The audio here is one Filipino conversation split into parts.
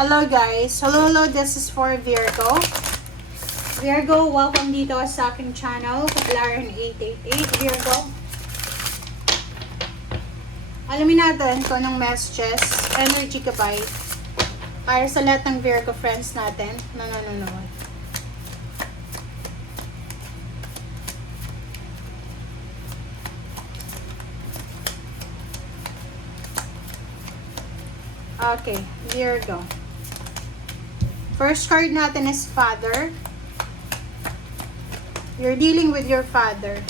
Hello guys. Hello, this is for Virgo. Virgo, welcome dito sa aking channel, Kapalaran 888 Virgo. Alamin natin kung anong messages, energy gabay para sa lahat ng Virgo friends natin na nanonood. Okay, Virgo. First card natin is Father. You're dealing with your father.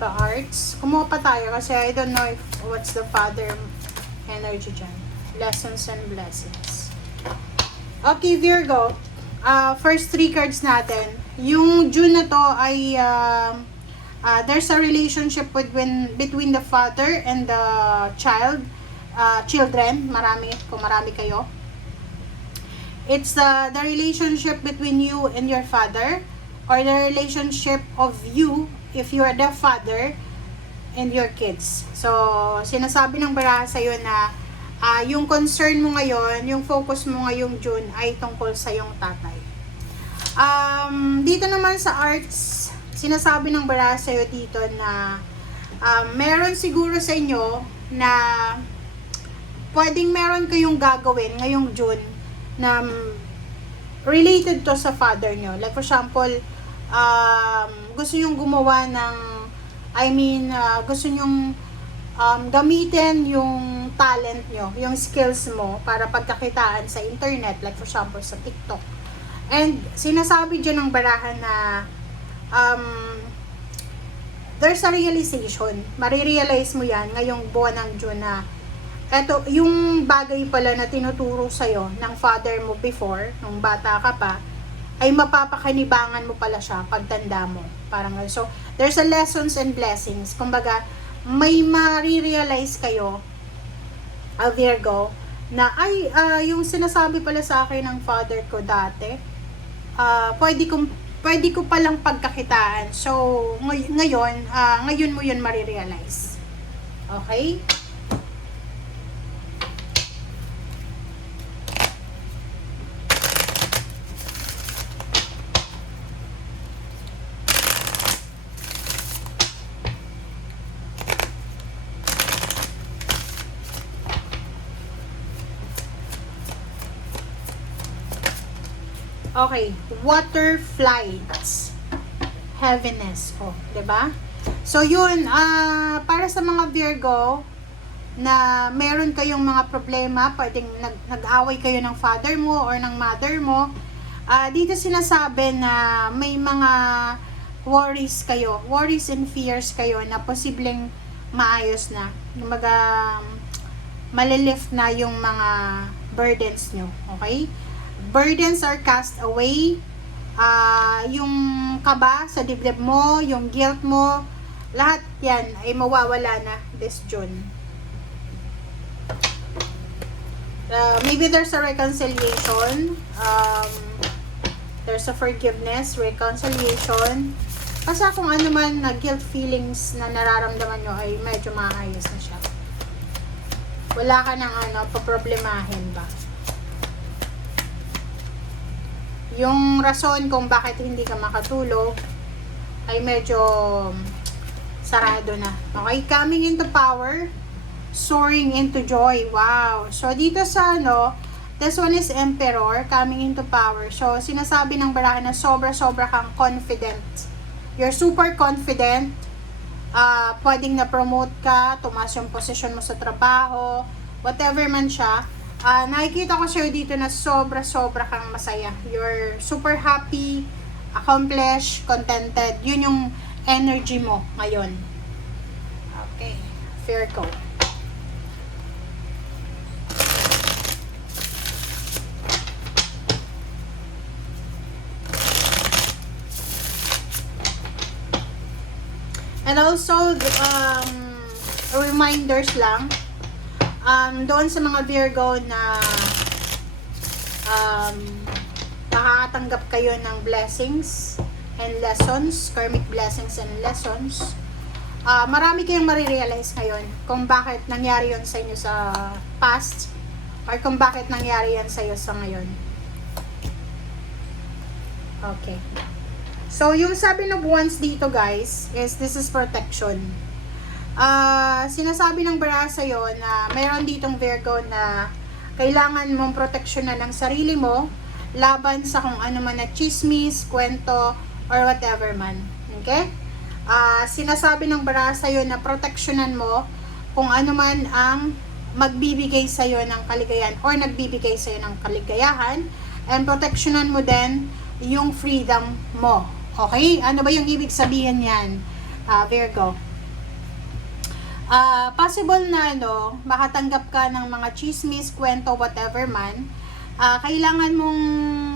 The Arts. Kumuha pa tayo kasi I don't know if what's the father energy dyan. Lessons and blessings. Okay, Virgo. First three cards natin. Yung June na to ay there's a relationship between the father and the children. Kung marami kayo. It's the relationship between you and your father, or the relationship of you if you are the father and your kids. So, sinasabi ng baraha sa'yo na yung concern mo ngayon, yung focus mo ngayong June ay tungkol sa yung tatay. Dito naman sa Arts, sinasabi ng baraha sa'yo dito na meron siguro sa inyo na pwedeng meron kayong gagawin ngayong June na related to sa father nyo. Like for example, gusto nyong gumawa ng, gusto nyong gamitin yung talent nyo, yung skills mo para pagkakitaan sa internet, like for example sa TikTok. And sinasabi dyan ng barahan na there's a realization. Marirealize mo yan ngayong buwan ng June na eto, yung bagay pala na tinuturo sa'yo ng father mo before, nung bata ka pa, ay mapapakanibangan mo pala siya pagtanda mo. Parang so, there's a lessons and blessings. Kumbaga, may marirealize kayo, Virgo, na ay, yung sinasabi pala sa akin ng father ko dati, pwede ko palang pagkakitaan. So, ngayon mo yun marirealize. Okay? Okay, water flights, heaviness, diba? So yun, para sa mga Virgo na meron kayong mga problema, pwedeng nag-away kayo ng father mo or ng mother mo, dito sinasabi na may mga worries and fears kayo na posibleng maayos na. Malilift na yung mga burdens nyo, okay? Burdens are cast away. Yung kaba sa dibdib mo, yung guilt mo, lahat yan ay mawawala na this June. Maybe there's a reconciliation. There's a forgiveness, reconciliation. Kasi kung ano man na guilt feelings na nararamdaman nyo ay medyo maayos na siya. Wala ka ng paproblemahin ba? Yung rason kung bakit hindi ka makatulog ay medyo sarado na. Okay, coming into power, soaring into joy. Wow. So dito sa this one is Emperor, coming into power. So sinasabi ng baraha na sobra-sobra kang confident. You're super confident. Pwedeng na-promote ka, tumaas yung position mo sa trabaho, whatever man siya. Nakikita ko sa'yo dito na sobra-sobra kang masaya. You're super happy, accomplished, contented. Yun yung energy mo ngayon. Okay, Virgo. And also, reminders lang, doon sa mga Virgo na makakatanggap kayo ng blessings and lessons, karmic blessings and lessons. Marami kayong marirealize ngayon kung bakit nangyari yon sa inyo sa past or kung bakit nangyari yan sa'yo sa ngayon. Okay. So, yung sabi ng Wands dito guys, is this is protection. Sinasabi ng baraha sa'yo na mayroon ditong Virgo na kailangan mong proteksyonan ng sarili mo laban sa kung ano man na chismis, kwento, or whatever man. Okay? Sinasabi ng baraha sa'yo na proteksyonan mo kung ano man ang magbibigay sa'yo ng kaligayahan or nagbibigay sa'yo ng kaligayahan, and proteksyonan mo din yung freedom mo. Okay? Ano ba yung ibig sabihin yan, Virgo? Possible na makatanggap ka ng mga chismis, kwento, whatever man. Kailangan mong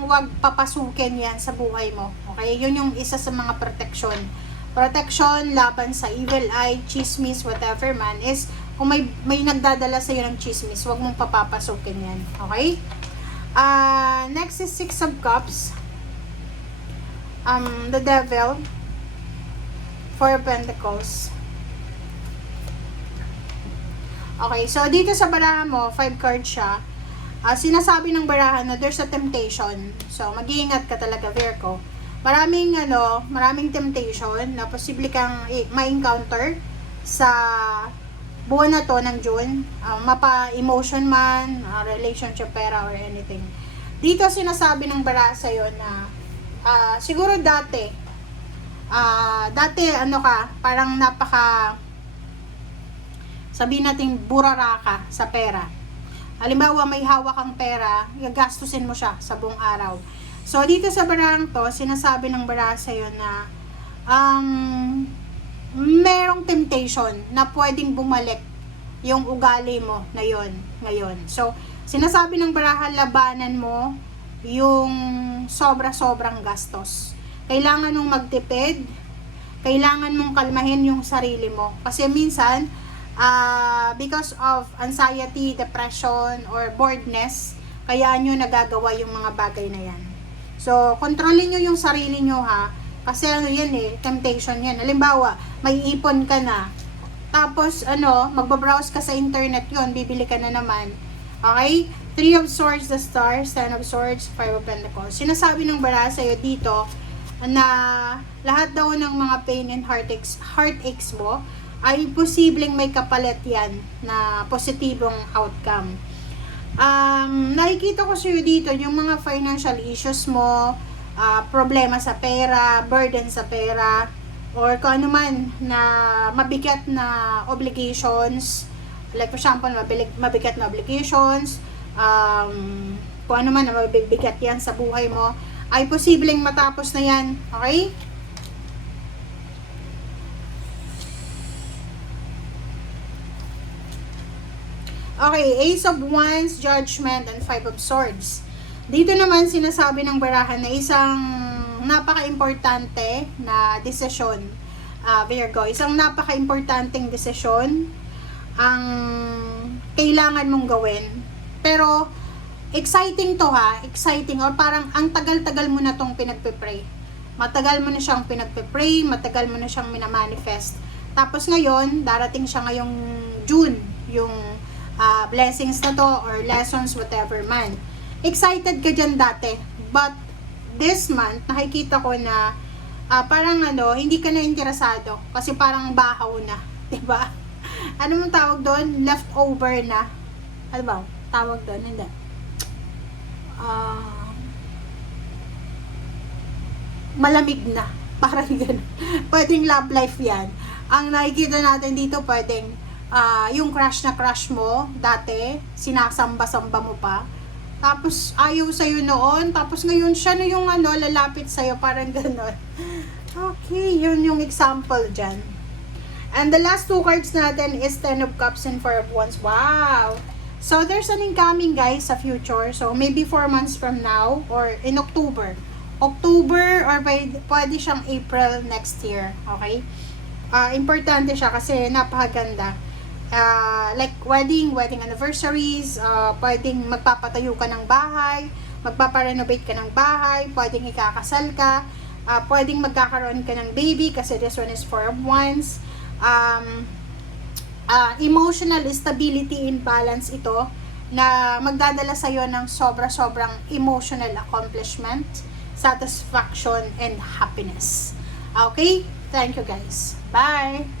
wag papasukin yan sa buhay mo. Okay? Yun yung isa sa mga protection. Protection laban sa evil eye, chismis, whatever man is kung may nagdadala sa iyo ng chismis, wag mong papapasukin yan. Okay? Next is 6 of Cups. The Devil, 4 of Pentacles. Okay, so dito sa baraha mo, 5 cards siya. Sinasabi ng baraha na there's a temptation. So, mag-iingat ka talaga, Virgo. Maraming temptation na posible kang ma-encounter sa buwan na to ng June. Mapa-emotion man, relationship, pera, or anything. Dito sinasabi ng baraha sa'yo na siguro dati parang sabihin natin burara ka sa pera. Halimbawa, may hawak kang pera, gagastusin mo siya sa buong araw. So, dito sa barang to, sinasabi ng baraha sa'yo na merong temptation na pwedeng bumalik yung ugali mo na yun, ngayon. So, sinasabi ng baraha, labanan mo yung sobra-sobrang gastos. Kailangan mong magtipid, kailangan mong kalmahin yung sarili mo. Kasi minsan, because of anxiety, depression, or boredness, kaya nyo nagagawa yung mga bagay na yan. So, kontrolin nyo yung sarili nyo ha. Kasi temptation yan. Halimbawa, may ipon ka na. Tapos, magbabrowse ka sa internet yon, bibili ka na naman. Okay? 3 of Swords, the Star, 10 of Swords, 5 of Pentacles. Sinasabi ng baraha sa'yo dito na lahat daw ng mga pain and heartaches mo ay posibleng may kapalit yan na positibong outcome. Nakikita ko sa'yo dito yung mga financial issues mo, problema sa pera, burden sa pera, or kung ano man na mabigat na obligations, like for example, mabigat na obligations, kung ano man na mabibigat yan sa buhay mo, ay posibleng matapos na yan. Okay? Okay, Ace of Wands, Judgment, and 5 of Swords. Dito naman sinasabi ng baraha na isang napaka-importante na desisyon, Virgo. Isang napaka-importanteng desisyon ang kailangan mong gawin. Pero, exciting to ha. Exciting. Or parang ang tagal-tagal mo na tong pinagpe-pray. Matagal mo na siyang pinagpe-pray, matagal mo na siyang minamanifest. Tapos ngayon, darating siya ngayong June, yung blessings na to or lessons, whatever man. Excited ka dyan dati, but this month nakikita ko na parang hindi ka na interesado kasi parang bahaw na, 'di ba? Ano mong tawag doon? Leftover na. Ano ba tawag doon? Hindi. Malamig na. Parang gano'n. Pwedeng love life yan. Ang nakikita natin dito, pwedeng yung crush na crush mo dati, sinasamba-samba mo pa, tapos ayaw sa'yo noon, tapos ngayon siya na yung lalapit sa'yo, parang gano'n. Okay, yun yung example dyan. And the last 2 cards natin is 10 of Cups and 4 of Wands. Wow! So there's an incoming guys sa future, so maybe 4 months from now or in October or pwede siyang April next year. Okay? Importante siya kasi napakaganda. Like wedding anniversaries, pwedeng magpapatayo ka ng bahay, magpaparenovate ka ng bahay, pwedeng ikakasal ka, pwedeng magkakaroon ka ng baby kasi this one is 4 of Wands. Emotional stability and balance ito, na magdadala sa'yo ng sobra-sobrang emotional accomplishment, satisfaction, and happiness. Okay? Thank you guys. Bye!